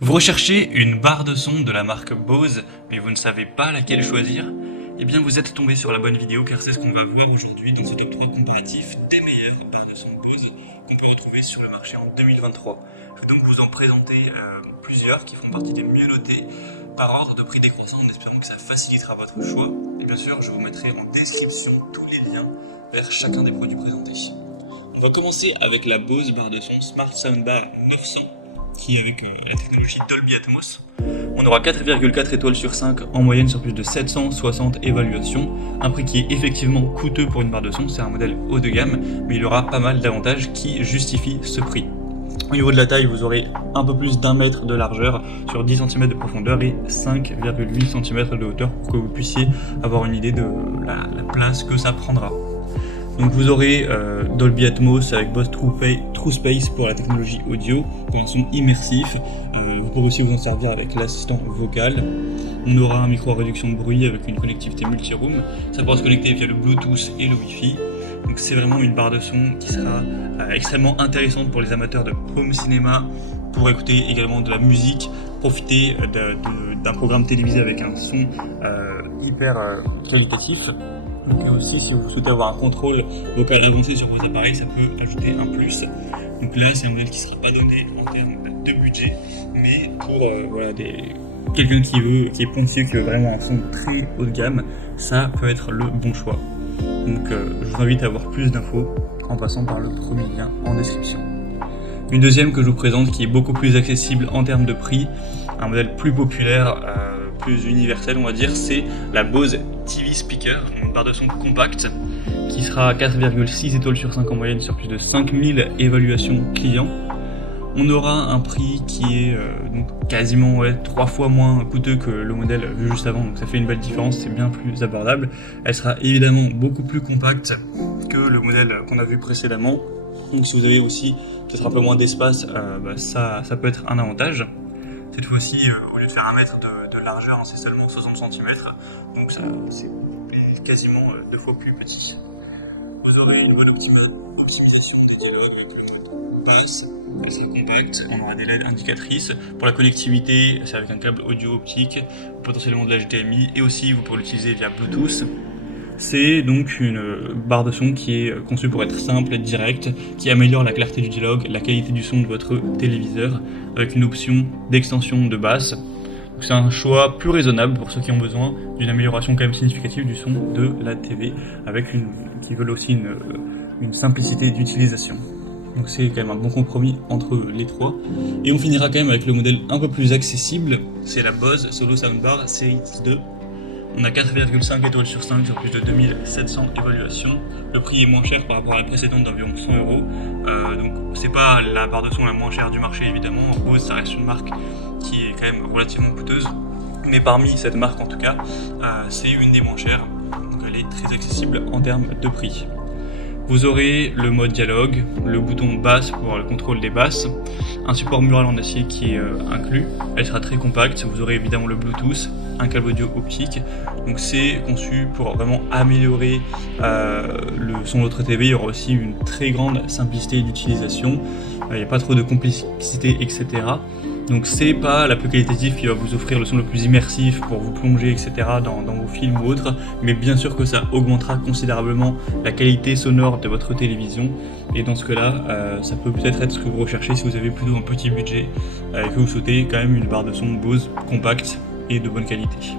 Vous recherchez une barre de son de la marque Bose, mais vous ne savez pas laquelle choisir? Eh bien vous êtes tombé sur la bonne vidéo car c'est ce qu'on va voir aujourd'hui dans ce top 3 comparatif des meilleures barres de son Bose qu'on peut retrouver sur le marché en 2023. Je vais donc vous en présenter plusieurs qui font partie des mieux notés par ordre de prix décroissant en espérant que ça facilitera votre choix. Et bien sûr je vous mettrai en description tous les liens vers chacun des produits présentés. On va commencer avec la Bose barre de son Smart Soundbar 900 qui est avec la technologie Dolby Atmos. On aura 4,4 étoiles sur 5 en moyenne sur plus de 760 évaluations. Un prix qui est effectivement coûteux pour une barre de son, c'est un modèle haut de gamme, mais il aura pas mal d'avantages qui justifient ce prix. Au niveau de la taille, vous aurez un peu plus d'1 mètre de largeur sur 10 cm de profondeur et 5,8 cm de hauteur pour que vous puissiez avoir une idée de la place que ça prendra. Donc vous aurez Dolby Atmos avec Bose TrueSpace pour la technologie audio, pour un son immersif. Vous pourrez aussi vous en servir avec l'assistant vocal. On aura un micro à réduction de bruit avec une connectivité multi-room. Ça pourra se connecter via le Bluetooth et le Wi-Fi. Donc c'est vraiment une barre de son qui sera extrêmement intéressante pour les amateurs de home cinéma, pour écouter également de la musique, profiter d'un programme télévisé avec un son hyper qualitatif. Donc aussi, si vous souhaitez avoir un contrôle vocal avancé sur vos appareils, ça peut ajouter un plus. Donc là, c'est un modèle qui ne sera pas donné en termes de budget, mais pour quelqu'un qui est ponctué, qui veut vraiment un son très haut de gamme, ça peut être le bon choix. Donc je vous invite à avoir plus d'infos en passant par le premier lien en description. Une deuxième que je vous présente qui est beaucoup plus accessible en termes de prix, un modèle plus populaire, plus universel on va dire, c'est la Bose TV Speaker, une barre de son compacte qui sera à 4,6 étoiles sur 5 en moyenne sur plus de 5000 évaluations clients. On aura un prix qui est donc quasiment 3 fois moins coûteux que le modèle vu juste avant, donc ça fait une belle différence, c'est bien plus abordable. Elle sera évidemment beaucoup plus compacte que le modèle qu'on a vu précédemment, donc si vous avez aussi peut-être un peu moins d'espace, ça peut être un avantage. Cette fois-ci, au lieu de faire 1 mètre de largeur, c'est seulement 60 cm, donc c'est quasiment 2 fois plus petit. Vous aurez une bonne optimisation des dialogues avec le mode basse, elle sera compacte, on aura des LED indicatrices. Pour la connectivité, c'est avec un câble audio optique, potentiellement de l'HDMI, et aussi vous pourrez l'utiliser via Bluetooth. C'est donc une barre de son qui est conçue pour être simple et directe, qui améliore la clarté du dialogue, la qualité du son de votre téléviseur, avec une option d'extension de basse. C'est un choix plus raisonnable pour ceux qui ont besoin d'une amélioration quand même significative du son de la TV, qui veulent aussi une simplicité d'utilisation. Donc c'est quand même un bon compromis entre les trois. Et on finira quand même avec le modèle un peu plus accessible, c'est la Bose Solo Soundbar Série X2. On a 4,5 étoiles sur 5 sur plus de 2700 évaluations. Le prix est moins cher par rapport à la précédente d'environ 100 €. Donc c'est pas la barre de son la moins chère du marché évidemment. Bose ça reste une marque qui est quand même relativement coûteuse. Mais parmi cette marque en tout cas, c'est une des moins chères. Donc elle est très accessible en termes de prix. Vous aurez le mode dialogue, le bouton basse pour le contrôle des basses, un support mural en acier qui est inclus, elle sera très compacte, vous aurez évidemment le Bluetooth, un câble audio optique, donc c'est conçu pour vraiment améliorer le son de votre TV, il y aura aussi une très grande simplicité d'utilisation, il n'y a pas trop de complexité etc. Donc c'est pas la plus qualitative qui va vous offrir le son le plus immersif pour vous plonger etc. dans vos films ou autres, mais bien sûr que ça augmentera considérablement la qualité sonore de votre télévision, et dans ce cas-là, ça peut peut-être être ce que vous recherchez si vous avez plutôt un petit budget et que vous souhaitez quand même une barre de son Bose compacte et de bonne qualité.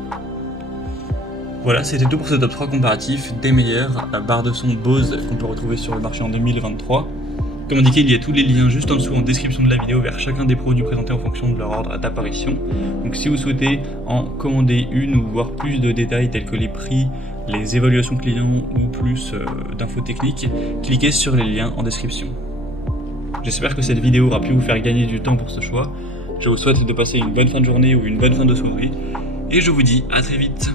Voilà, c'était tout pour ce top 3 comparatif des meilleures barres de son Bose qu'on peut retrouver sur le marché en 2023. Comme indiqué, il y a tous les liens juste en dessous en description de la vidéo vers chacun des produits présentés en fonction de leur ordre d'apparition. Donc si vous souhaitez en commander une ou voir plus de détails tels que les prix, les évaluations clients ou plus d'infos techniques, cliquez sur les liens en description. J'espère que cette vidéo aura pu vous faire gagner du temps pour ce choix. Je vous souhaite de passer une bonne fin de journée ou une bonne fin de soirée et je vous dis à très vite.